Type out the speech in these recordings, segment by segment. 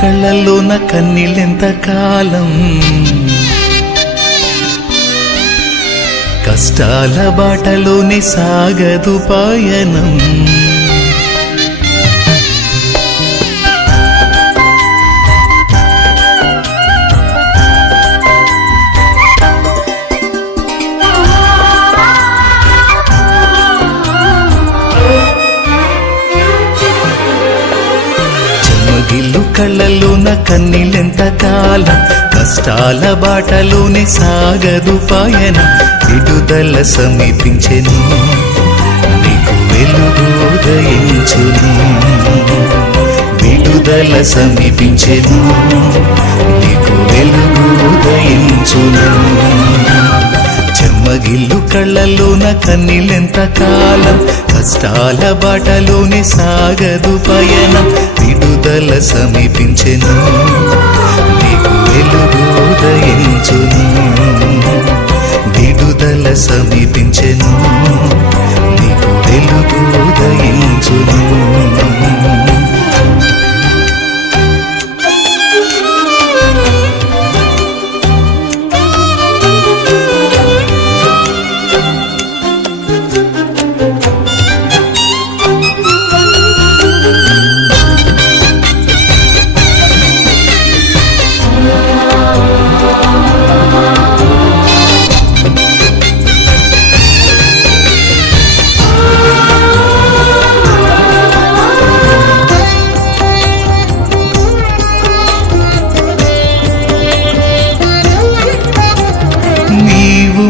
కళ్ళల్లోన కన్నీళ్ళెంత కాలం, కష్టాల బాటలోనే సాగదు పయనం. చెమ్మగిల్లు కళ్ళల్లోన కన్నీళ్ళెంత కాలం, కష్టాల బాటలోనే సాగదు పయనం. విడుదల సమీపించెను, నీకు వెలుగు ఉదయించును. విడుదల సమీపించెను, నీకు వెలుగు ఉదయించును. చెమ్మగిల్లు కళ్ళల్లోన కన్నీళ్ళెంత కాలం, కష్టాల బాటలోనే సాగదు పయనం. విడుదల సమీపించెను, నీకు వెలుగు ఉదయించును. విడుదల సమీపించెను, నీకు వెలుగు ఉదయించును.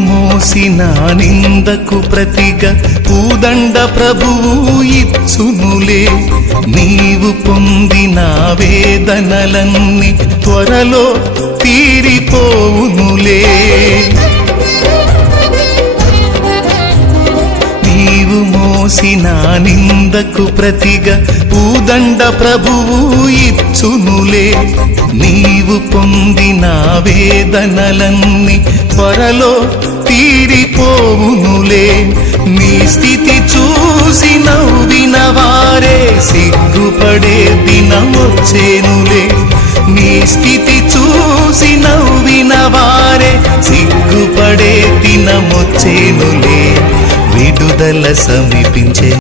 మోసిన నిందకు ప్రతిగా పూదండ ప్రభువు ఇచ్చునులే. నీవు పొందిన వేదనలన్నీ త్వరలో తీరిపోవునులే. నీవు మోసిన నిందకు ప్రతిగా పూదండ ప్రభువు ఇచ్చునులే. నీవు పొందిన వేదనలన్నీ త్వరలో తీరిపోవునులే. నీ స్థితి చూసి నవ్విన వారే సిగ్గుపడే దినమొచ్చేనులే. నీ స్థితి చూసి నవ్విన వారే సిగ్గుపడే దినమొచ్చేనులే. విడుదల సమీపించే